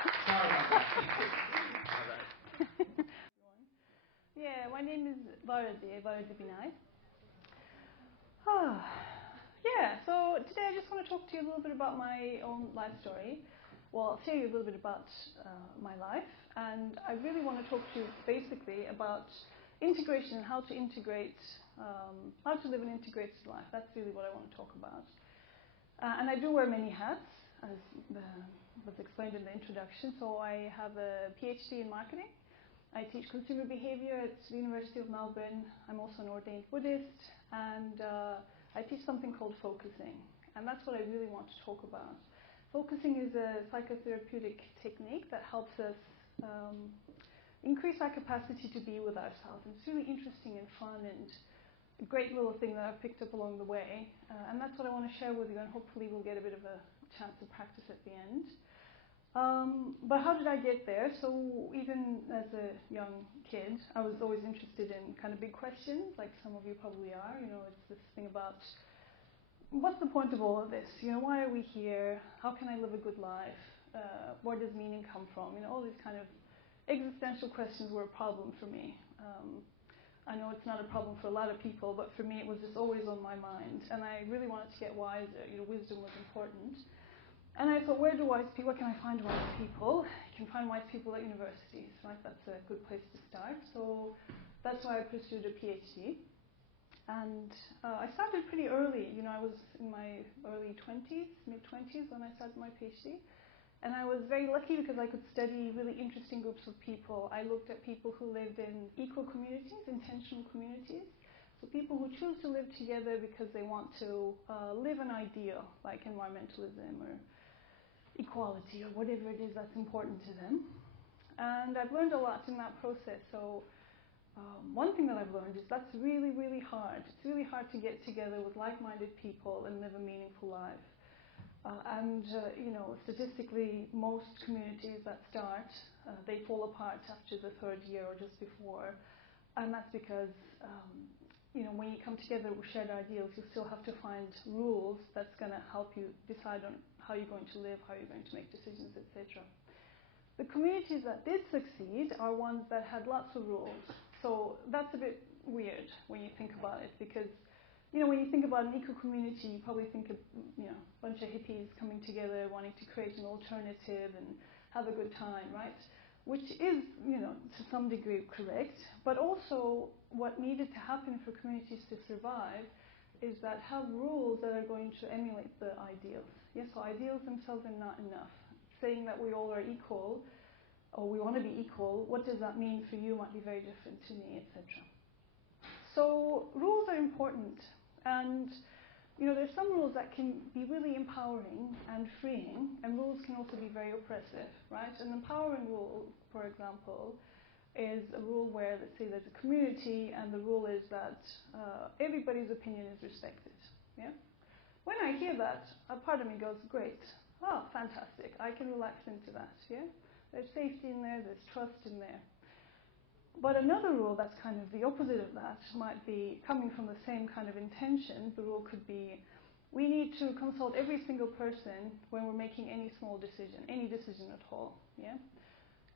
Sorry about that. Yeah, my name is Varadhi Binay. Yeah, so today I just want to talk to you a little bit about my own life story. Well, I'll tell you a little bit about my life, and I really want to talk to you basically about integration and how to integrate, how to live an integrated life. That's really what I want to talk about. And I do wear many hats, as was explained in the introduction. So I have a PhD in marketing. I teach consumer behavior at the University of Melbourne. I'm also an ordained Buddhist, and I teach something called focusing. And that's what I really want to talk about. Focusing is a psychotherapeutic technique that helps us increase our capacity to be with ourselves. And it's really interesting and fun and a great little thing that I've picked up along the way. And that's what I want to share with you, and hopefully we'll get a bit of a chance to practice at the end. But how did I get there? So even as a young kid, I was always interested in kind of big questions, like some of you probably are. You know, it's this thing about what's the point of all of this? You know, why are we here? How can I live a good life? Where does meaning come from? You know, all these kind of existential questions were a problem for me. I know it's not a problem for a lot of people, but for me it was just always on my mind. And I really wanted to get wiser. You know, wisdom was important. And I thought, where can I find wise people? You can find wise people at universities, right? That's a good place to start. So that's why I pursued a PhD. And I started pretty early. You know, I was in my early 20s, mid-20s when I started my PhD. And I was very lucky because I could study really interesting groups of people. I looked at people who lived in equal communities, intentional communities. So people who choose to live together because they want to live an ideal, like environmentalism or equality or whatever it is that's important to them. And I've learned a lot in that process. So one thing that I've learned is that's really, really hard. It's really hard to get together with like-minded people and live a meaningful life. You know, statistically, most communities that start, they fall apart after the third year or just before. And that's because, you know, when you come together with shared ideals, you still have to find rules that's going to help you decide on how you're going to live, how you're going to make decisions, etc. The communities that did succeed are ones that had lots of rules. So that's a bit weird when you think about it, because you know, when you think about an eco-community, you probably think of, you know, a bunch of hippies coming together, wanting to create an alternative and have a good time, right? Which is, you know, to some degree correct. But also, what needed to happen for communities to survive is that have rules that are going to emulate the ideals. Yes, so ideals themselves are not enough. Saying that we all are equal, or we want to be equal, what does that mean for you might be very different to me, etc. So rules are important, and you know, there's some rules that can be really empowering and freeing, and rules can also be very oppressive, right? An empowering rule, for example, is a rule where, let's say, there's a community, and the rule is that everybody's opinion is respected. Yeah. When I hear that, a part of me goes, great, oh, fantastic, I can relax into that. Yeah. There's safety in there, there's trust in there. But another rule that's kind of the opposite of that might be coming from the same kind of intention. The rule could be, we need to consult every single person when we're making any small decision, any decision at all, yeah?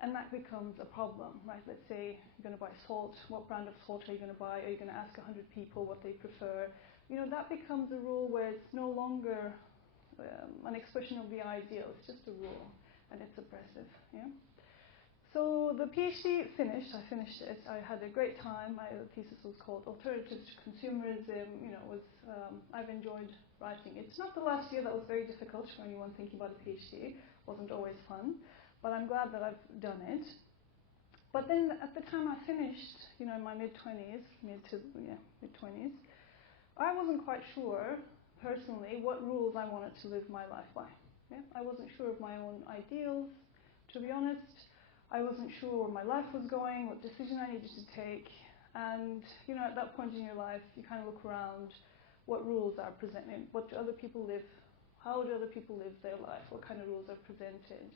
And that becomes a problem, right? Let's say you're going to buy salt. What brand of salt are you going to buy? Are you going to ask 100 people what they prefer? You know, that becomes a rule where it's no longer an expression of the ideal. It's just a rule, and it's oppressive, yeah? So the PhD finished. I finished it. I had a great time. My thesis was called Alternatives to Consumerism. You know, I've enjoyed writing. It's not the last year that was very difficult for anyone thinking about a PhD. It wasn't always fun, but I'm glad that I've done it. But then at the time I finished, you know, in my mid-20s, mid-20s, I wasn't quite sure personally what rules I wanted to live my life by. Yeah? I wasn't sure of my own ideals, to be honest. I wasn't sure where my life was going, what decision I needed to take, and you know, at that point in your life, you kind of look around, what rules are presented, what do other people live, how do other people live their life, what kind of rules are presented.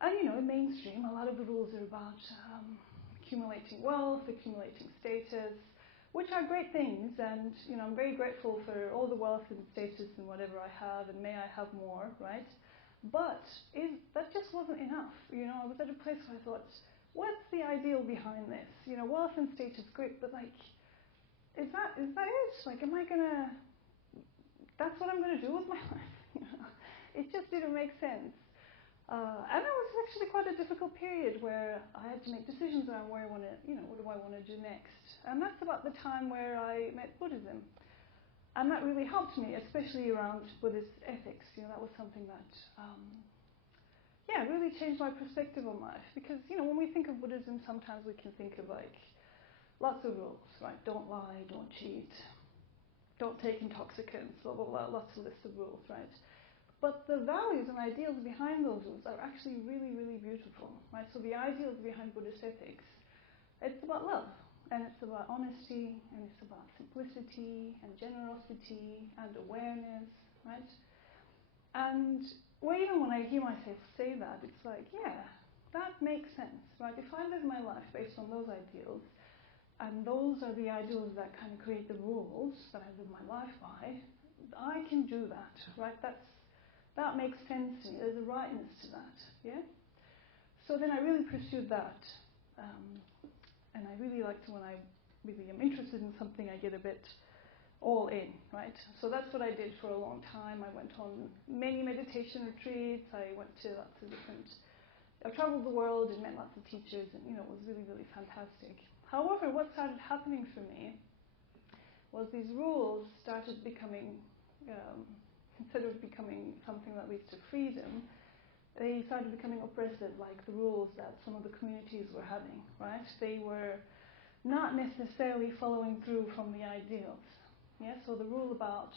And you know, in mainstream, a lot of the rules are about accumulating wealth, accumulating status, which are great things, and you know, I'm very grateful for all the wealth and status and whatever I have, and may I have more, right? But that just wasn't enough. I was at a place where I thought, what's the ideal behind this? Wealth and status, great, but like, is that it? Like, am I gonna? That's what I'm gonna do with my life? It just didn't make sense. And it was actually quite a difficult period where I had to make decisions around where I want to, what do I want to do next? And that's about the time where I met Buddhism. And that really helped me, especially around Buddhist ethics. That was something that, really changed my perspective on life. Because, when we think of Buddhism, sometimes we can think of like lots of rules, right? Don't lie, don't cheat, don't take intoxicants, blah, blah, blah, lots of lists of rules, right? But the values and ideals behind those rules are actually really, really beautiful, right? So the ideals behind Buddhist ethics, it's about love, and it's about honesty, and it's about simplicity, and generosity, and awareness, right? And even when I hear myself say that, it's like, yeah, that makes sense, right? If I live my life based on those ideals, and those are the ideals that kind of create the rules that I live my life by, I can do that, right? That makes sense to me. There's a rightness to that, yeah? So then I really pursued that. And I really like to, when I really am interested in something, I get a bit all in, right? So that's what I did for a long time. I went on many meditation retreats. I went to lots of I traveled the world and met lots of teachers, and, it was really, really fantastic. However, what started happening for me was these rules started becoming, instead of becoming something that leads to freedom, they started becoming oppressive, like the rules that some of the communities were having, right? They were not necessarily following through from the ideals. Yeah, so the rule about,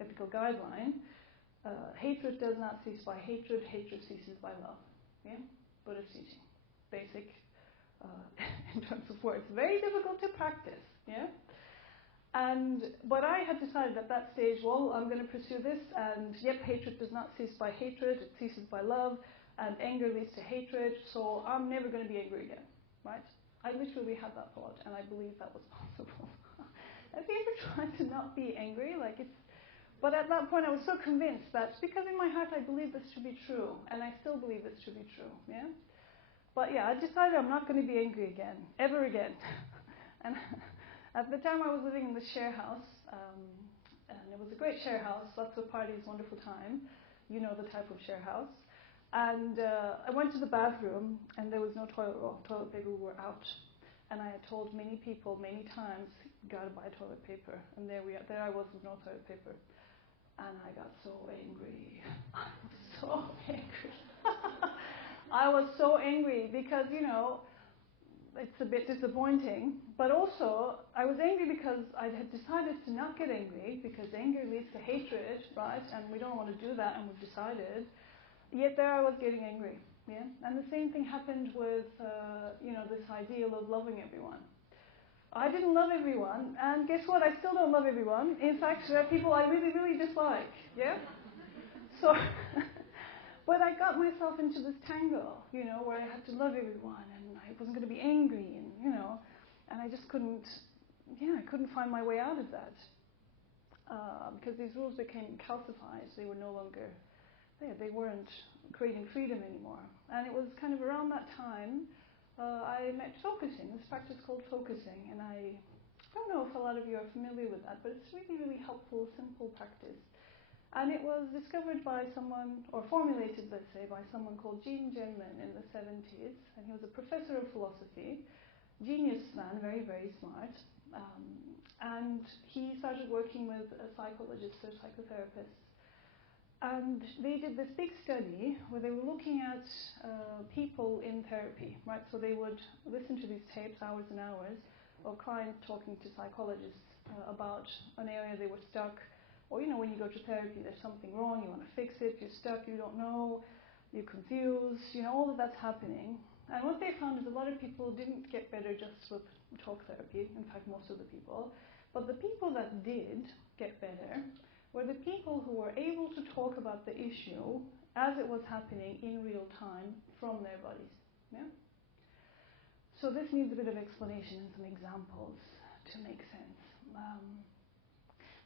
ethical guideline, hatred does not cease by hatred, hatred ceases by love. Yeah, Buddhist teaching, basic in terms of words. Very difficult to practice, yeah? But I had decided at that stage, well, I'm going to pursue this, and yep, hatred does not cease by hatred, it ceases by love, and anger leads to hatred, so I'm never going to be angry again, right? I literally had that thought, and I believed that was possible. Have you ever tried to not be angry? But at that point I was so convinced that, because in my heart I believe this to be true, and I still believe this to be true, yeah? But yeah, I decided I'm not going to be angry again, ever again. And at the time I was living in the share house, and it was a great share house, lots of parties, wonderful time. You know the type of share house. And I went to the bathroom, and there was no toilet roll. Toilet paper were out. And I had told many people many times, gotta buy toilet paper. And there I was with no toilet paper. And I got so angry. I was so angry. I was so angry because, it's a bit disappointing. But also, I was angry because I had decided to not get angry, because anger leads to hatred, right? And we don't want to do that, and we've decided. Yet there I was getting angry, yeah? And the same thing happened with, this ideal of loving everyone. I didn't love everyone, and guess what? I still don't love everyone. In fact, there are people I really, really dislike, yeah? So, but I got myself into this tangle, where I had to love everyone, and I wasn't going to be angry, and, and I just couldn't find my way out of that. Because these rules became calcified, so they were no longer, they weren't creating freedom anymore. And it was kind of around that time I met focusing, this practice called focusing, and I don't know if a lot of you are familiar with that, but it's really, really helpful, simple practice. And it was discovered by someone, or formulated, let's say, by someone called Gene Gendlin in the 70s, and he was a professor of philosophy, genius man, very, very smart, and he started working with psychologists or psychotherapists. And they did this big study where they were looking at people in therapy, right? So they would listen to these tapes, hours and hours, of clients talking to psychologists about an area they were stuck. Or, when you go to therapy, there's something wrong, you want to fix it, you're stuck, you don't know, you're confused, all of that's happening. And what they found is a lot of people didn't get better just with talk therapy, in fact, most of the people. But the people that did get better were the people who were able to talk about the issue as it was happening in real time from their bodies. Yeah? So this needs a bit of explanation and some examples to make sense.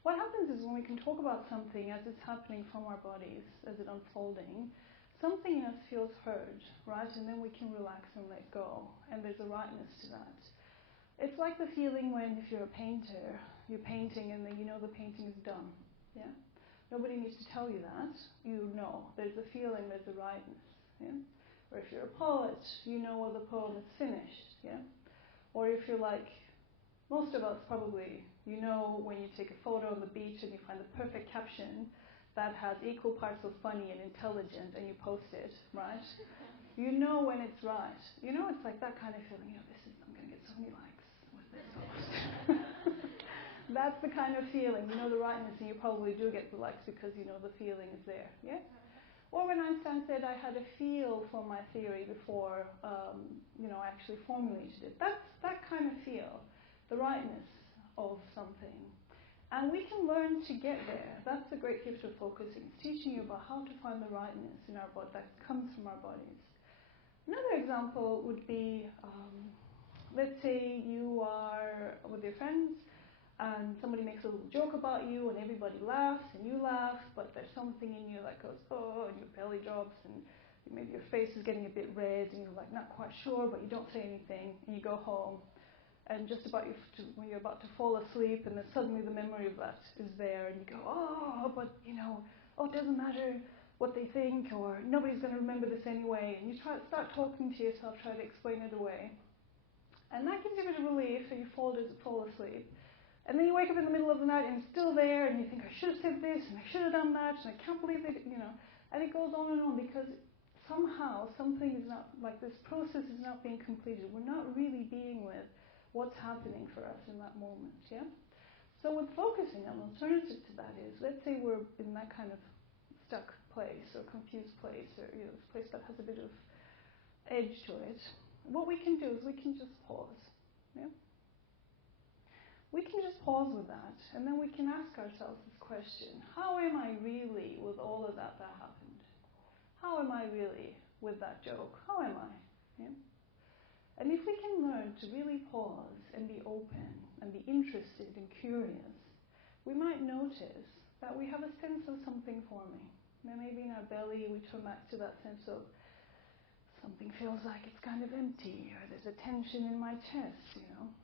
What happens is when we can talk about something as it's happening from our bodies, as it's unfolding, something in us feels heard, right? And then we can relax and let go. And there's a rightness to that. It's like the feeling when, if you're a painter, you're painting and then you know the painting is done. Yeah? Nobody needs to tell you that. You know. There's a feeling, there's a rightness. Yeah? Or if you're a poet, you know the poem is finished. Yeah? Or if you're like most of us probably, you know when you take a photo on the beach and you find the perfect caption that has equal parts of funny and intelligent and you post it, right? You know when it's right. You know, it's like that kind of feeling, I'm going to get so many likes with this post. That's the kind of feeling, you know the rightness, and you probably do get the likes because you know the feeling is there, yeah? Or when Einstein said I had a feel for my theory before, I actually formulated it. That's that kind of feel. The rightness of something. And we can learn to get there. That's the great gift of focusing. It's teaching you about how to find the rightness in our body that comes from our bodies. Another example would be, let's say you are with your friends and somebody makes a little joke about you and everybody laughs and you laugh, but there's something in you that goes, oh, and your belly drops and maybe your face is getting a bit red and you're like not quite sure, but you don't say anything and you go home. And just about when you're about to fall asleep, and then suddenly the memory of that is there, and you go, but it doesn't matter what they think, or nobody's going to remember this anyway. And you start talking to yourself, try to explain it away, and that gives you a bit of relief, and you fall asleep. And then you wake up in the middle of the night, and it's still there, and you think I should have said this, and I should have done that, and I can't believe it, and it goes on and on because somehow something is not like this process is not being completed. We're not really being with what's happening for us in that moment, yeah? So with focusing, an alternative to that is, let's say we're in that kind of stuck place or confused place or this place that has a bit of edge to it. What we can do is we can just pause, yeah? We can just pause with that, and then we can ask ourselves this question: how am I really with all of that happened? How am I really with that joke? How am I? Yeah? And if we can learn to really pause and be open and be interested and curious, we might notice that we have a sense of something forming. Maybe in our belly we turn back to that sense of something feels like it's kind of empty, or there's a tension in my chest,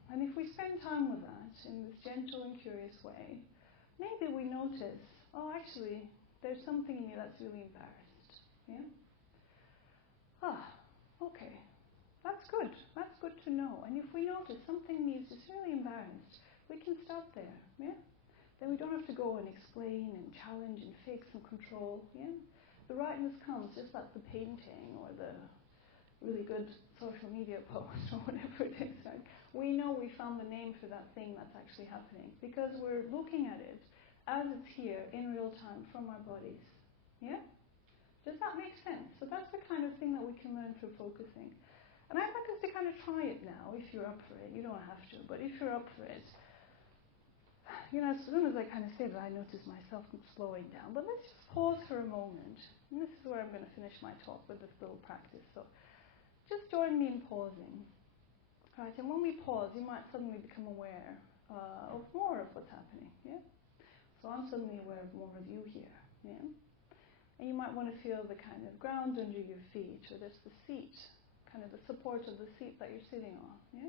And if we spend time with that in this gentle and curious way, maybe we notice, actually, there's something in me that's really embarrassed. Yeah? Okay. That's good. That's good to know. And if we notice something needs is really embarrassed, we can stop there. Yeah? Then we don't have to go and explain and challenge and fix and control. Yeah? The rightness comes just like the painting or the really good social media post or whatever it is. Right? We know we found the name for that thing that's actually happening because we're looking at it as it's here in real time from our bodies. Yeah? Does that make sense? So that's the kind of thing that we can learn through focusing. And I'd like us to kind of try it now, if you're up for it. You don't have to, but if you're up for it, as soon as I kind of say that, I notice myself slowing down. But let's just pause for a moment. And this is where I'm going to finish my talk with this little practice. So just join me in pausing. Right, and when we pause, you might suddenly become aware of more of what's happening. Yeah? So I'm suddenly aware of more of you here. Yeah? And you might want to feel the kind of ground under your feet, or just the seat, kind of the support of the seat that you're sitting on, yeah?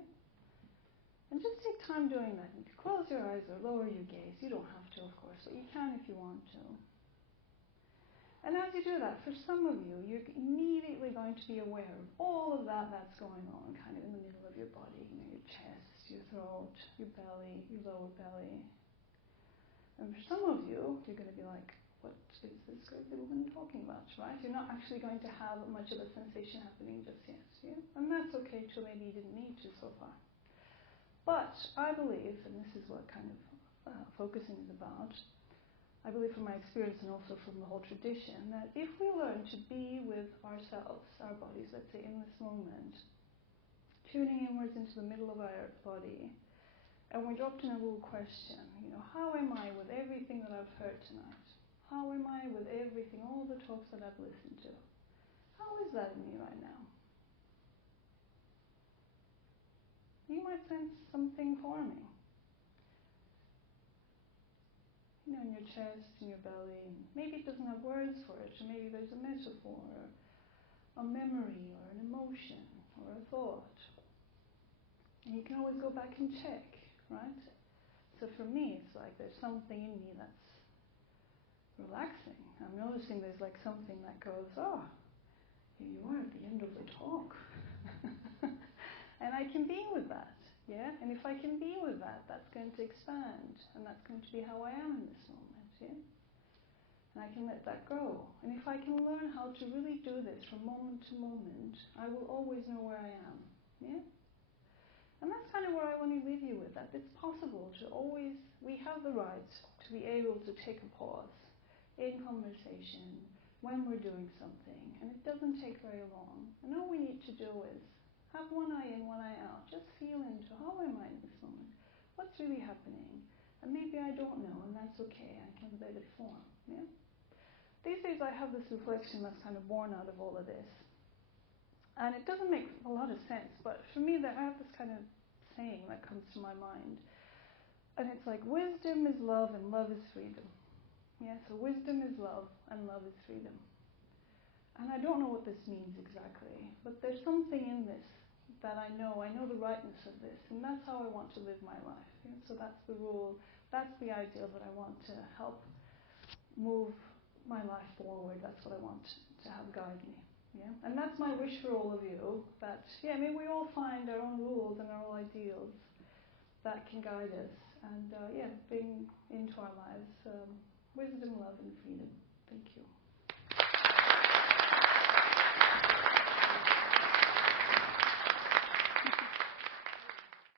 And just take time doing that. You can close your eyes or lower your gaze. You don't have to, of course, but you can if you want to. And as you do that, for some of you, you're immediately going to be aware of all of that that's going on, kind of in the middle of your body, your chest, your throat, your belly, your lower belly. And for some of you, you're going to be like, what is this great little woman talking about, right? You're not actually going to have much of a sensation happening just yet, yeah? And that's okay too, maybe you didn't need to so far. But I believe, and this is what kind of focusing is about, I believe from my experience and also from the whole tradition, that if we learn to be with ourselves, our bodies, let's say in this moment, tuning inwards into the middle of our body, and we dropped in a little question, how am I with everything that I've heard tonight? How am I with everything, all the talks that I've listened to? How is that in me right now? You might sense something forming. chest, in your belly, and maybe it doesn't have words for it, or maybe there's a metaphor, or a memory, or an emotion, or a thought. And you can always go back and check, right? So for me, it's like there's something in me that's relaxing. I'm noticing there's like something that goes, oh, here you are at the end of the talk. And I can be with that, yeah? And if I can be with that, that's going to expand, and that's going to be how I am in this moment, yeah? And I can let that go. And if I can learn how to really do this from moment to moment, I will always know where I am, yeah? And that's kind of where I want to leave you with, that it's possible to always, we have the right to be able to take a pause in conversation when we're doing something, and it doesn't take very long. And all we need to do is have one eye in, one eye out. Just feel into, how am I in this moment? What's really happening? And maybe I don't know, and that's okay. I can let it form, yeah? These days I have this reflection that's kind of born out of all of this. And it doesn't make a lot of sense, but for me, I have this kind of saying that comes to my mind. And it's like, wisdom is love and love is freedom. Yeah, so wisdom is love and love is freedom. And I don't know what this means exactly, but there's something in this that I know the rightness of this, and that's how I want to live my life. Yeah? So that's the rule, that's the ideal that I want to help move my life forward. That's what I want to have guide me. Yeah? And that's my wish for all of you, that, yeah, may we all find our own rules and our own ideals that can guide us, and, bring into our lives wisdom, love, and freedom. Thank you.